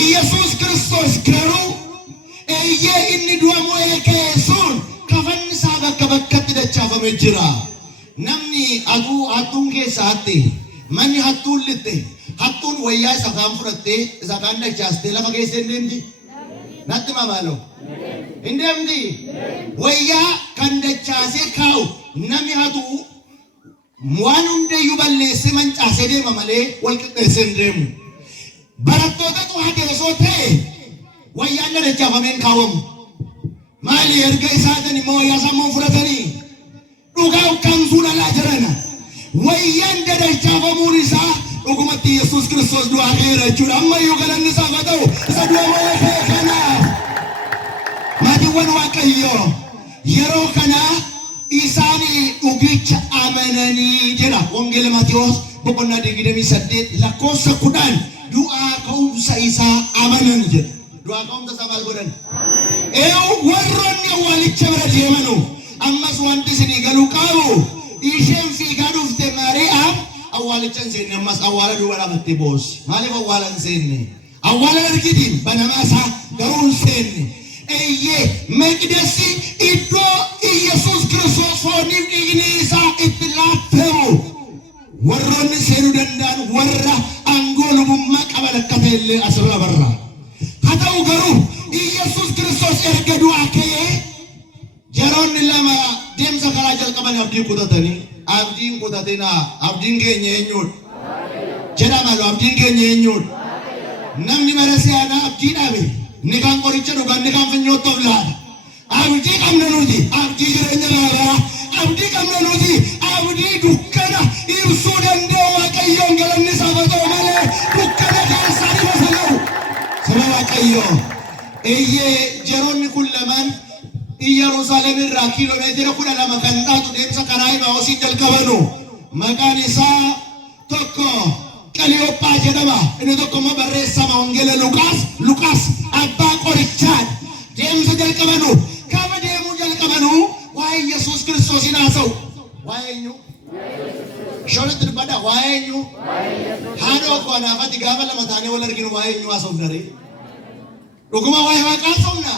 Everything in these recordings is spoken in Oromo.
ኢየሱስ ክርስቶስ ገሩ inni du'amoo eekeesuun kafannisaa bakka bakkatti dachaafame jira. Namni hattuun keessa hatte, manni hattuun litte, hattuun wayyaa isa kaan fudhattee isa kaan dachaastee lafa keessa hin deemti. Natti mamaaloo hin deemti. Wayyaa kan dachaasee kaa'u namni hatuu waan hundayyuu balleessee mancaasee deema malee wal qixxeessee hin deemu. Barattootatu hate osoo ta'e wayyaan dachaafameen kaawwamu. Maali erga isaatan immoo wayyaa sammuun fudhatanii dhugaa ukkaamsuun alaa jirana. Wayyaan dadachaafamuun isaa dhugumatti Yesuus Kiristoos du'aa ka'eera jechuudha. Ammayyuu galanni isaaf haa ta'u isa du'a malee ka'e kanaaf. Maatiiwwan Waaqayyoo yeroo kana isaan dhugicha amananii jedha. Wangeela Maatiyos boqonnaa 28 lakkoofsa 10 du'aa ka'umsa isaa amanan jedha. Du'aa ka'umsa isaa maal godhan? Warroonni awwaalicha bira deemanu ammas wanti isinii galuu qabu. Isheen fiigaa dhufte Maariyaam awwaalicha hin seenne ammas awwaala duuba dhaabattee boossi. Maaliif awwaala hin seenne? Awwaala argitiin banamaa isaa garuu hin seenne. Meqdesi iddoo Yesuus Kiristoos fooniif dhiigni isaa itti laatamu warroonni seenuu danda'an warra aangoo lubummaa qaban akka ta'ellee asirra barra. Haa ta'u garuu Yesuus Kiristoos erga du'aa ka'ee jaroonni lama deemsa karaa jalqaban abdii kutatanii abdiin kutatinaa abdiin keenya eenyuudha? Jedhamaloo abdiin keenya eenyuudha? Namni bara siyaanaa abdii dhabe ni kan qoricha dhugan ni kan finyoottoof laata. Abdii qabna nuti abdii jireenya garaagaraa abdii qabna nuti abdii dukkana ibsuu danda'u Waaqayyoon galanni isaa haa ta'u malee dukkana keessaa ni basalau. Saba Waaqayyoo jaroonni kun lamaan Yerusaalem irraa kiiloomeetira 12 kan dhaatu deemsa karaa Imaa'oosii jalqabanu. Maqaan isaa tokko Qaliyoophaa jedhama. Inni tokko immoo barreessama wangeela Luqaas abbaa qorichaan deemsa jalqabanu. Gaafa deemuu jalqabanu waa'ee Yesuus Kiristoosiin haasa'u. Waa'ee eenyu? Shoonitti dubbadha. Waa'ee eenyu? Haadha koo anaafatti gaafa lama taanee wal arginu waa'ee eenyu haasa'uuf daree? Dhuguma waa'ee Waaqaa haasa'umna.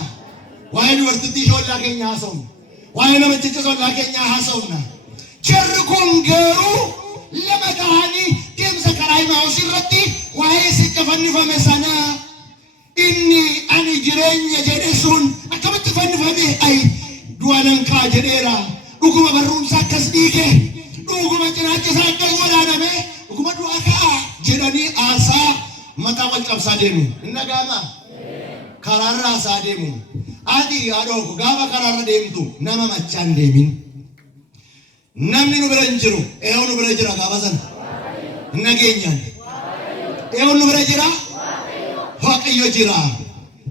Waa'ee dubartittii ijoollee keenya haasa'umna. Waa'ee namichicha ijoollee keenya haasa'umna. Jarri kun garuu lama ta'anii deemsa karaa Imaa'oos irratti waa'ee sitti fannifame sana inni ani jireenya jedhe sun akkamitti fannifame du'a nan ka'a jedheera. Dhuguma barruunsa akkas dhiige dhuguma cinaacha isaa akkas waraaname dhuguma du'a ka'a jedhanii haasaa mataa wal cabsaa deemu. Inni dhaga'ama karaarra haasaa deemu. Ati yaadoo gaafa karaarra deemtu nama machaan deemin. Namni nu bira hin jiru nu bira jira gaafa sana nageenyaan nu bira jira Waaqayyo jira.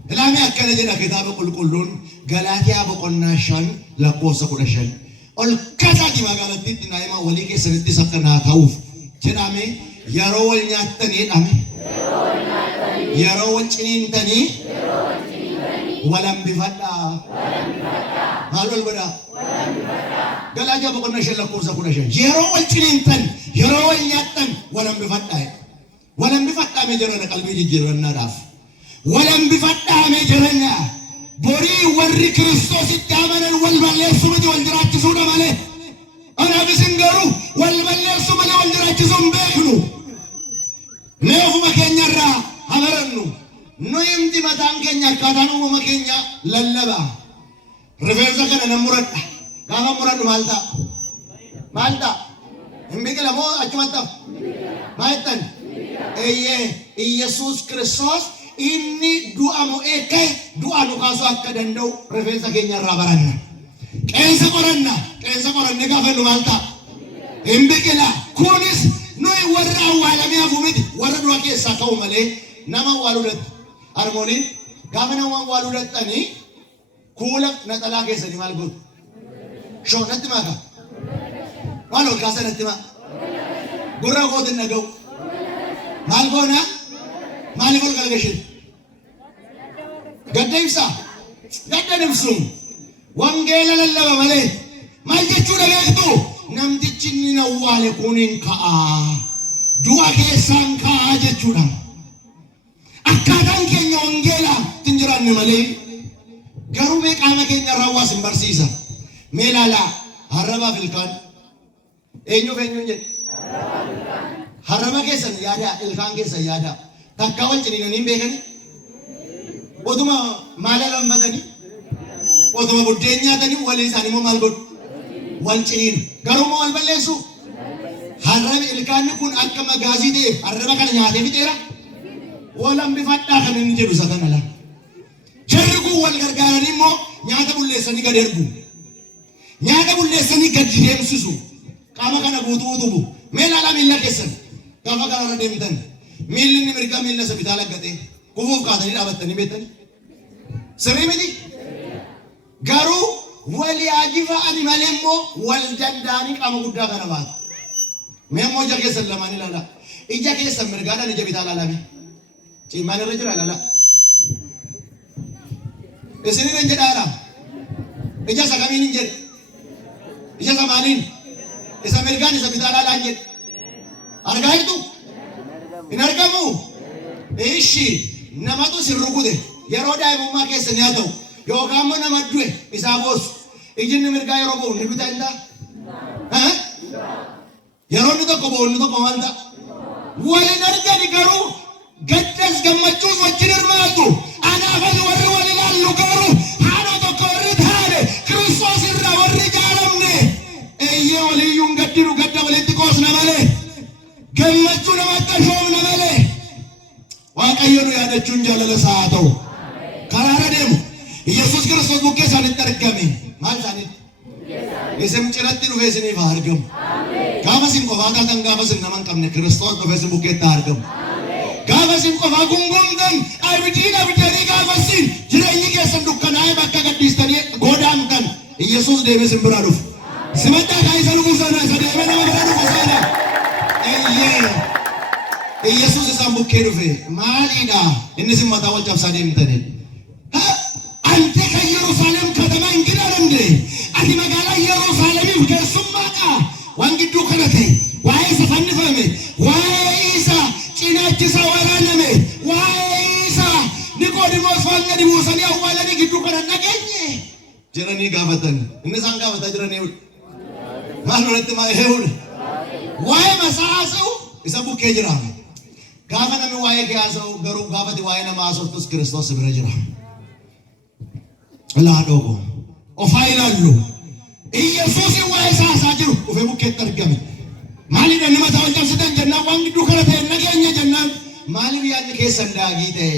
Ilaami akkana jedha kitaaba qulqulluun Galaatiyaa boqonnaa 5 lakkoofsa 15 ol kasaati magaalattiitti naa'ima walii keessanittis akka naa ta'uuf jedhame yeroo wal nyaattanii yeroo wal ciniintanii walambifadhaa. Maal wal godhaa? Galaatiyaa boqonnaa 5 lakkoofsa 15 yeroo wal ciniintan yeroo wal nyaattan walambifadhaa. Walambifadhaa mee jirana qalbii jijjiirannaadhaaf. Walambifadhaa jirana borii warri Kiristoositti amanan wal balleessu miti wal jiraachisuudha malee. Anaaf isin garuu wal balleessu malee wal jiraachisuu hin beeknu. Mee ofuma keenyarraa habarannu. Nuyi mataan keenya akkaataan uumama keenya lallaba. Rifeensa kana nan muradha. Gaafa muradhu maal ta'a? Maal ta'a? Hin biqila moo achumatti hafa? Maal jettan? Yesuus Kiristoos inni du'a mo'ee ka'e du'a nu kaasuu akka danda'u rifeensa keenya irraa baranna. Qeensa qorannee gaafa nu maal ta'a? Hin biqila. Kunis nuyi warra awwaalamee hafu miti warra du'a keessaa ka'u malee nama awwaaluudhaatti. Harmooniin gaafa nama awwaaluudhaatti kuula naxalaa keessanii maal gootu? Shoonatti maaka? Maal ol kaasa natti maa? Gurra kootiin dhaga'u. Maal goona? Maaliif ol galgashin? Gadda ibsaa? Gadda ibsuun wangeela lallaba malee maal jechuudha beektu? Namtichi inni awwaale kun hin ka'a. Du'a keessaan ka'a jechuudha. akkaataan keenya wangeelaa ittiin jiraanne malee garuu mee qaama keenya irraa waa sin barsiisa. Mee ilaalaa harrabaaf ilkaan eenyuuf eenyuun jedhe harraba keessan yaada ilkaan keessan yaada takka wal ciniinanii hin beekani oduma maala lambatanii oduma buddeen nyaatanii walii isaanii immoo maal godhu wal ciniinu garuu moo wal balleessu. Harrabi ilkaanni kun akka magaazii ta'eef harraba kana nyaatee fixeera walan bifadhaa kan inni jedhu isa kana la jarri kun wal gargaaranii immoo nyaata bulleessanii gad ergu nyaata bulleessanii gad deemsisu qaama kana guutuu utubu. Mee ilaalaa miilla keessan gaafa kanarra deemtan miilli inni mirgaa miilla isa bitaa laggatee kufuuf kaatanii dhaabattanii beektanii sirrii miti. Garuu walii ajifa'ani malee immoo wal danda'anii qaama guddaa kana baatu. Mee immoo ija keessan lamaan ilaala. Ija keessan mirgaadhaan ija bitaa ilaalame cimaan irra jira ilaala. Isiniin hin jedhaadha ija isa kamiin hin jedhe ija isa maaliin isa mirgaan isa bitaa ilaalaa hin jedhe argaa jirtu hin argamu. Ishi namatu sin rukute yeroo daa'imummaa keessan yaa ta'u yookaan immoo nama du'e isaa boosu ijinni mirgaa yeroo bo'u ni bitaa hin ta'a. Yeroo inni tokko bo'u inni tokko maal ta'a waliin argani garuu gaddas gammachuus wajjin hirmaatu. Anaafani warri wal ilaallu garuu haadha tokko warri taane Kiristoos irraa warri jaalamne eeyyee waliyyuun gaddinu gadda walitti qoosna malee gammachuu namatti ashoofna malee. Waaqayyo nu yaadachuun jaalala isaa haa ta'u. Karaarra deemu Yesuus Kiristoos bukkee isaanitti argame maal isaanitti isin cinatti dhufee isiniif haa argamu. Gaafa isin qofaa taatan gaafa isin nama hin qabne Kiristoos dhufee isin bukkeetti haa argamu. Gaafa isin qofaa gungumtan abidanii gaafa isin jireenyi keessan dukkanaa'ee bakka gadhiistanii godaantan Yesuus deemee isin bira dhufu. Simattaa kaa isa dhufuu sana isa deemee nama bira dhufu sana Yesuus isaan bukkee dhufe maaliidha inni isin mataa wal cabsaa deemtanii. Ante kan Yerusaalem katamaa hin gidaaramne ati magaalaa Yerusaalemiif keessummaadha. Waan gidduu kana ta'e waa'ee isa fannifame waa'ee isa cinaachisa waraaname waa'ee isa Niqoodimoos faana dibuusanii awwaalanii gidduu kana nageenye jedhanii gaafatan. Inni isaan gaafataa jiranii maal walitti heewudha waa'ee masaa haasa'u isa bukkee jira. Gaafa namni waa'ee kee haasa'u garuu gaafati waa'ee nama haasoftus Kiristoos bira jira. Laadhoo ofaa ilaallu Yesuus waa'ee isaa haasaa jiru dhufee bukkeetti argame. Maaliidha nama ta'an cabsitan jennaan waan gidduu kana ta'e nageenya jennaan maaliif yaadni keessan daagii ta'e.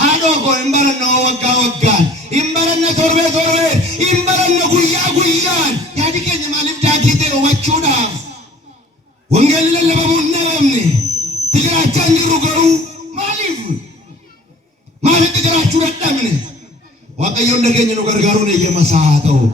Haadhoo koo hin baranne waggaa waggaan hin baranne torbee torbee hin baranne guyyaa guyyaan yaadi keenya maaliif daagii ta'e hubachuudhaaf wangeelli lallabamuu hin dhabamne jiraachaa hin jirru garuu maaliif jiraachuu dadhabne. Waaqayyoon nageenya nu gargaaruun eeyyama isaa haa ta'u.